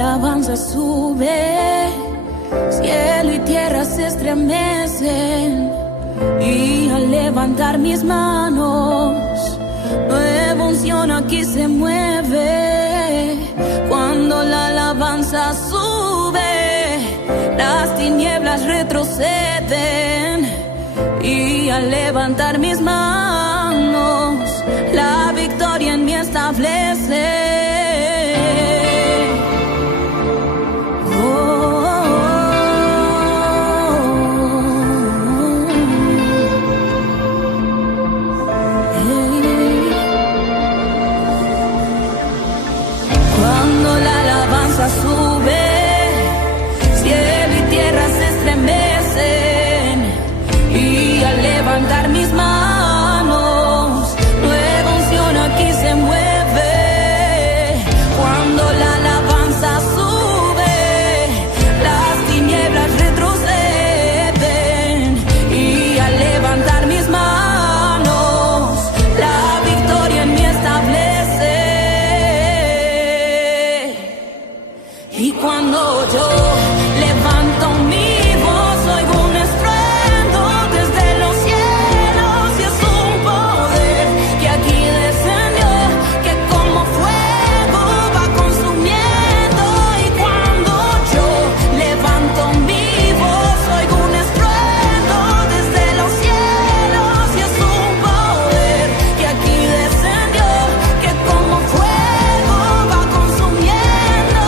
alabanza sube, cielo y tierra se estremecen, y al levantar mis manos, nueva unción aquí se mueve. Cuando la alabanza sube, las tinieblas retroceden, y al levantar mis manos, la victoria en mí establece. Sube, cielo y tierra se estremecen, y al levantar mis manos, nueva unción aquí se mueve. Cuando la alabanza sube, las tinieblas retroceden, y al levantar mis manos, la victoria en mí establece. Y cuando yo levanto mi voz, oigo un estruendo desde los cielos, y es un poder que aquí descendió, que como fuego va consumiendo. Y cuando yo levanto mi voz, oigo un estruendo desde los cielos, y es un poder que aquí descendió, que como fuego va consumiendo.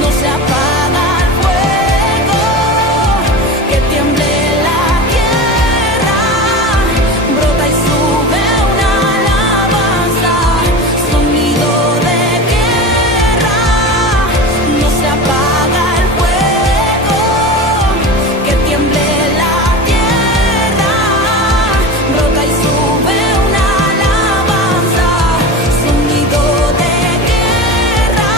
No se apaga el fuego, que tiemble la tierra, brota y sube una alabanza, sonido de guerra. No se apaga el fuego, que tiemble la tierra, brota y sube una alabanza, sonido de guerra.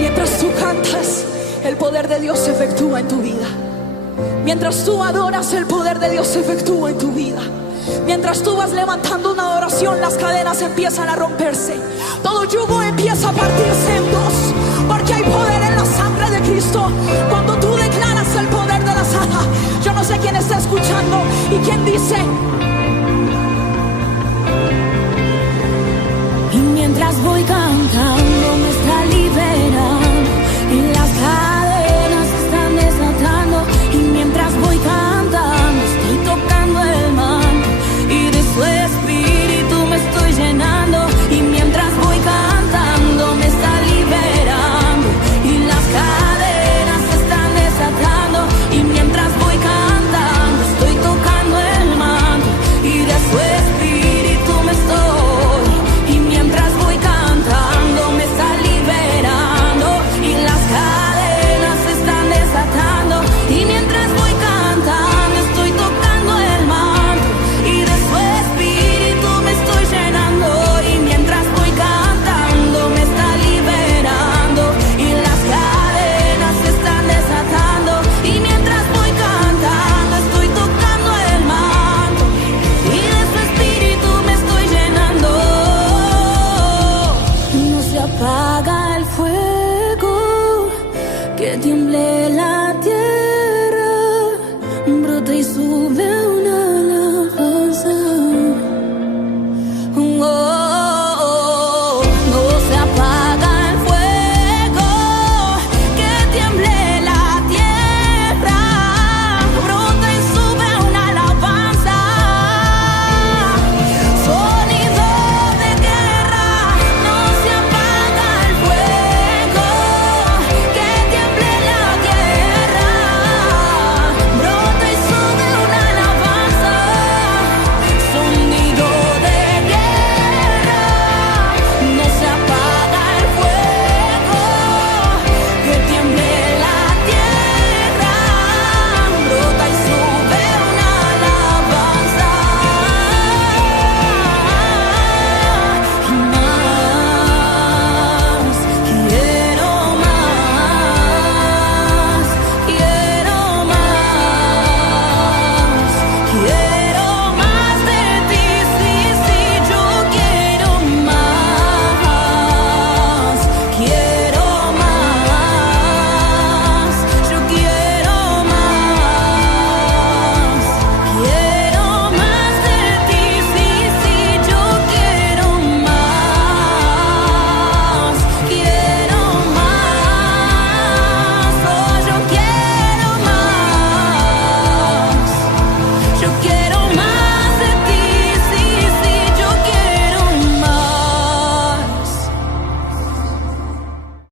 Mientras tú cantas, el poder de Dios se efectúa en tu vida. Mientras tú adoras, el poder de Dios se efectúa en tu vida. Mientras tú vas levantando una adoración, las cadenas empiezan a romperse. Todo yugo empieza a partirse en dos, porque hay poder en la sangre de Cristo. Cuando tú declaras el poder de la sangre, yo no sé quién está escuchando y quién dice. Y mientras voy cantando me está liberando, y las cadenas se están desatando. Y mientras voy cantando estoy tocando el manto, y de su espíritu me estoy llenando. Y mientras voy cantando me está liberando, y las cadenas se están desatando. Y mientras voy cantando estoy tocando el manto, y de su espíritu me estoy. Y mientras voy cantando me está liberando, y las cadenas se están desatando. Y mientras voy cantando estoy tocando el manto, y de su espíritu me estoy llenando. Y mientras voy cantando me está liberando, y las cadenas se están desatando. Y mientras voy cantando estoy tocando el manto, y de su espíritu me estoy llenando. No se apaga el fuego, que tiemble